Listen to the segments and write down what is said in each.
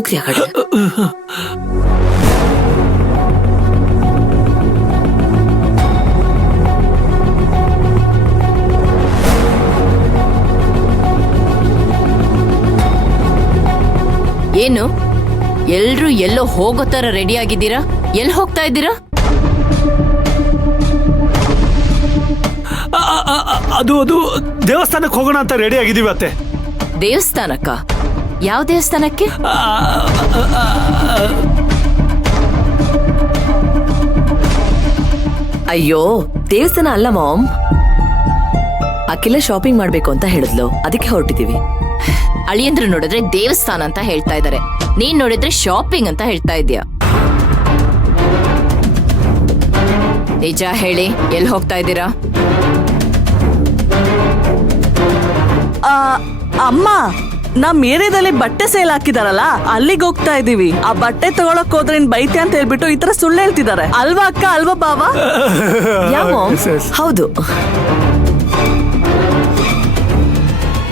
ಹೋಗ್ರಿ ಆ ಕಡೆ. ಏನು ಎಲ್ರು ಎಲ್ಲೋ ಹೋಗೋ ತರ ರೆಡಿ ಆಗಿದ್ದೀರಾ? ಎಲ್ಲಿ ಹೋಗ್ತಾ ಇದ್ದೀರಾ? ಅದು ದೇವಸ್ಥಾನಕ್ಕೆ ಹೋಗೋಣ ಅಂತ ರೆಡಿ ಆಗಿದ್ದೀವಿ ಅತ್ತೆ. ದೇವಸ್ಥಾನಕ್ಕ? ಯಾವ ದೇವಸ್ಥಾನಕ್ಕೆ? ಅಯ್ಯೋ, ದೇವಸ್ಥಾನ ಅಲ್ಲ ಮಾಮ್. ಅಕ್ಕೆಲ್ಲ ಶಾಪಿಂಗ್ ಮಾಡ್ಬೇಕು ಅಂತ ಹೇಳಿದ್ಲು, ಅದಕ್ಕೆ ಹೊರಟಿದೀವಿ. ಅಳಿಯಂದ್ರು ನೋಡಿದ್ರೆ ದೇವಸ್ಥಾನ ಅಂತ ಹೇಳ್ತಾ ಇದಾರೆ, ನೀನ್ ನೋಡಿದ್ರೆ ಶಾಪಿಂಗ್ ಅಂತ ಹೇಳ್ತಾ ಇದೀಯ. ನಿಜ ಹೇಳಿ, ಎಲ್ಲಿ ಹೋಗ್ತಾ ಇದ್ದೀರಾ? ಅಮ್ಮ, ನಮ್ ಏರಿಯಾದಲ್ಲಿ ಬಟ್ಟೆ ಸೇಲ್ ಹಾಕಿದಾರಲ್ಲ, ಅಲ್ಲಿಗೆ ಹೋಗ್ತಾ ಇದೀವಿ. ಆ ಬಟ್ಟೆ ತಗೊಳಕ್ ಹೋದ್ರೆ ಬೈತೆ ಅಂತ ಹೇಳ್ಬಿಟ್ಟು ಈ ತರ ಸುಳ್ಳು ಹೇಳ್ತಿದ್ದಾರೆ. ಅಲ್ವಾ ಅಕ್ಕ, ಅಲ್ವಾ ಬಾವ? ಹೌದು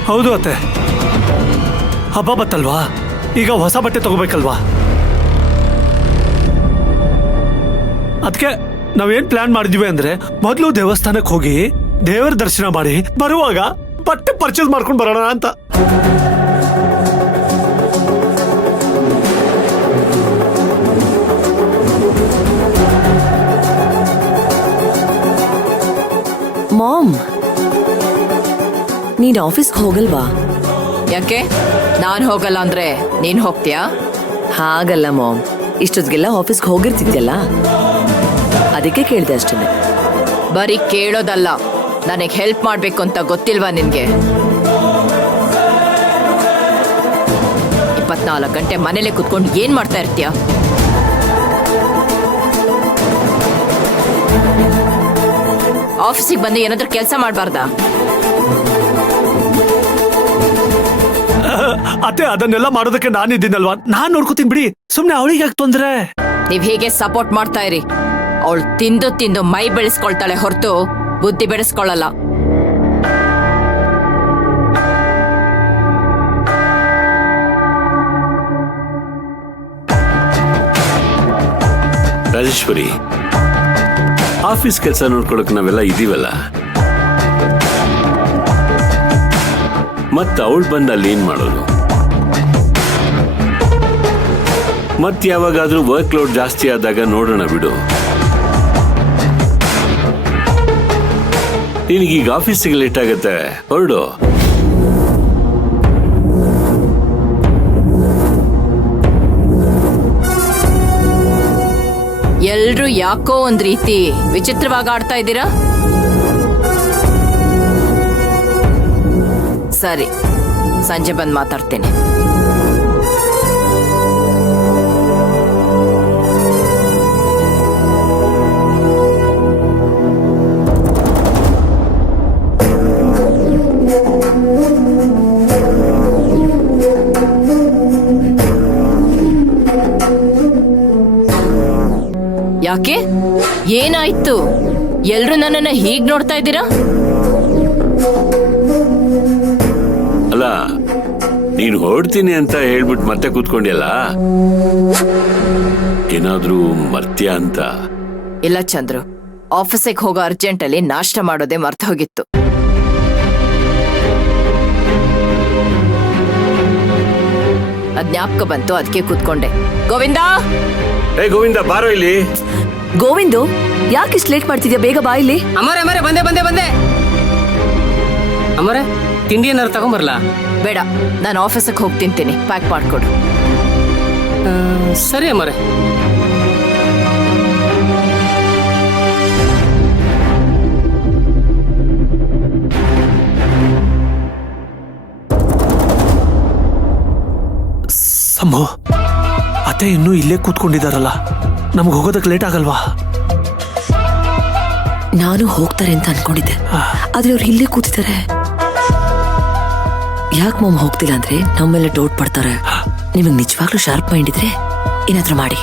ಹೌದು ಅತ್ತೆ. ಹಬ್ಬ ಬತ್ತಲ್ವಾ, ಈಗ ಹೊಸ ಬಟ್ಟೆ ತಗೋಬೇಕಲ್ವಾ, ಅದಕ್ಕೆ ನಾವೇನ್ ಪ್ಲಾನ್ ಮಾಡಿದ್ವಿ ಅಂದ್ರೆ ಮೊದಲು ದೇವಸ್ಥಾನಕ್ಕೆ ಹೋಗಿ ದೇವರ ದರ್ಶನ ಮಾಡಿ ಬರುವಾಗ ಬಟ್ಟೆ ಪರ್ಚೇಸ್ ಮಾಡ್ಕೊಂಡು ಬರೋಣ ಅಂತ. ಮಾಮ್, ನೀನ್ ಆಫೀಸ್ಗೆ ಹೋಗಲ್ವಾ? ಯಾಕೆ? ನಾನ್ ಹೋಗಲ್ಲ ಅಂದ್ರೆ ನೀನ್ ಹೋಗ್ತೀಯಾ? ಹಾಗಲ್ಲ ಮಾಮ್, ಇಷ್ಟೊತ್ತಿಗೆಲ್ಲ ಆಫೀಸ್ಗೆ ಹೋಗಿರ್ತಿದ್ಯಲ್ಲ, ಅದಕ್ಕೆ ಕೇಳಿದೆ ಅಷ್ಟೇ. ಬರೀ ಕೇಳೋದಲ್ಲ, ನನಗೆ ಹೆಲ್ಪ್ ಮಾಡ್ಬೇಕು ಅಂತ ಗೊತ್ತಿಲ್ವಾ ನಿನ್ಗೆ? 24 ಗಂಟೆ ಮನೇಲೆ ಕುತ್ಕೊಂಡು ಏನ್ ಮಾಡ್ತಾ ಇರ್ತೀಯ? ಆಫೀಸಿಗೆ ಬಂದು ಏನಾದ್ರೂ ಕೆಲಸ ಮಾಡಬಾರ್ದಾ? ಅತ್ತೆ, ಅದನ್ನೆಲ್ಲ ಮಾಡೋದಕ್ಕೆ ನಾನಿದ್ದೀನಲ್ವಾ, ನಾನ್ ನೋಡ್ಕೋತೀನಿ ಬಿಡಿ. ಸುಮ್ನೆ ಅವಳಿಗೆ ಯಾಕೆ ತೊಂದ್ರೆ? ನೀವ್ ಹೀಗೆ ಸಪೋರ್ಟ್ ಮಾಡ್ತಾ ಇರಿ. ಅವಳು ತಿಂದು ತಿಂದು ಮೈ ಬೆಳೆಸ್ಕೊಳ್ತಾಳೆ ಹೊರತು ಬುದ್ಧಿ ಬೆಳೆಸ್ಕೊಳ್ಳಲ್ಲ. ರಾಜೇಶ್ವರಿ, ಆಫೀಸ್ ಕೆಲಸ ನೋಡ್ಕೊಳಕ್ ನಾವೆಲ್ಲ ಇದೀವಲ್ಲ, ಮತ್ತ ಅವಳು ಬಂದ ಅಲ್ಲಿ ಏನ್ ಮಾಡೋದು? ಮತ್ ಯಾವಾಗಾದ್ರೂ ವರ್ಕ್ ಲೋಡ್ ಜಾಸ್ತಿ ಆದಾಗ ನೋಡೋಣ ಬಿಡು. ನಿನಗೀಗ ಆಫೀಸಿಗೆ ಲೇಟ್ ಆಗತ್ತೆ, ಹೊರಡು. ಎಲ್ರು ಯಾಕೋ ಒಂದ್ ರೀತಿ ವಿಚಿತ್ರವಾಗಿ ಆಡ್ತಾ ಇದ್ದೀರಾ? ಸರಿ, ಸಂಜೆ ಬಂದು ಮಾತಾಡ್ತೇನೆ. ಯಾಕೆ? ಏನಾಯ್ತು? ಎಲ್ರು ನನ್ನನ್ನ ಹೀಗ್ ನೋಡ್ತಾ ಇದ್ದೀರಾ? ಅಲ್ಲ, ನೀನು ಹೊರಡ್ತೀನಿ ಅಂತ ಹೇಳ್ಬಿಟ್ಟು ಮತ್ತೆ ಕೂತ್ಕೊಂಡಿಯಲ್ಲ, ಏನಾದ್ರೂ ಮರ್ತ್ಯಾ ಅಂತ? ಇಲ್ಲ ಚಂದ್ರು, ಆಫೀಸಿಗೆ ಹೋಗೋ ಅರ್ಜೆಂಟಲ್ಲಿ ನಾಷ್ಟ ಮಾಡೋದೇ ಮರ್ತ ಹೋಗಿತ್ತು. ಅದ್ ಜ್ಞಾಪಕ ಬಂತು, ಅದಕ್ಕೆ ಕೂತ್ಕೊಂಡೆ. ಗೋವಿಂದ, ಏ ಗೋವಿಂದ, ಬಾರೋ ಇಲ್ಲಿ. ಗೋವಿಂದು, ಯಾಕೆ ಇಷ್ಟು ಲೇಟ್ ಮಾಡ್ತಿದ್ಯಾ? ಬೇಗ ಬಾ ಇಲ್ಲಿ. ಅಮ್ಮರೇ ಬಂದೆ. ಅಮ್ಮರೇ, ತಿಂಡಿ ಏನಾರು ತಗೊಂಬರ್ಲಾ? ಬೇಡ, ನಾನು ಆಫೀಸಿಗೆ ಹೋಗಿ ತಿಂತೀನಿ, ಪ್ಯಾಕ್ ಮಾಡ್ಕೊಡು. ಸರಿ ಅಮ್ಮರೇ. ಸಮ್ಮು, ಅತ್ತೆ ಇನ್ನೂ ಇಲ್ಲೇ ಕೂತ್ಕೊಂಡಿದಾರಲ್ಲ, ನಮ್ಗೆ ಹೋಗೋದಕ್ಕೆ ಲೇಟ್ ಆಗಲ್ವಾ? ನಾನು ಹೋಗ್ತಾರೆ ಅಂತ ಅನ್ಕೊಂಡಿದ್ದೆ, ಆದ್ರೆ ಅವ್ರು ಇಲ್ಲೇ ಕೂತಿದ್ದಾರೆ. ಯಾಕೆ ಮಾಮ್ ಹೋಗ್ತಿಲ್ಲ ಅಂದ್ರೆ ನಮ್ಮೆಲ್ಲ ಡೌಟ್ ಪಡ್ತಾರೆ. ನಿಮಗೆ ನಿಜವಾಗ್ಲೂ ಶಾರ್ಪ್ ಮೈಂಡ್ ಇದ್ರೆ ಏನಾದ್ರೂ ಮಾಡಿ.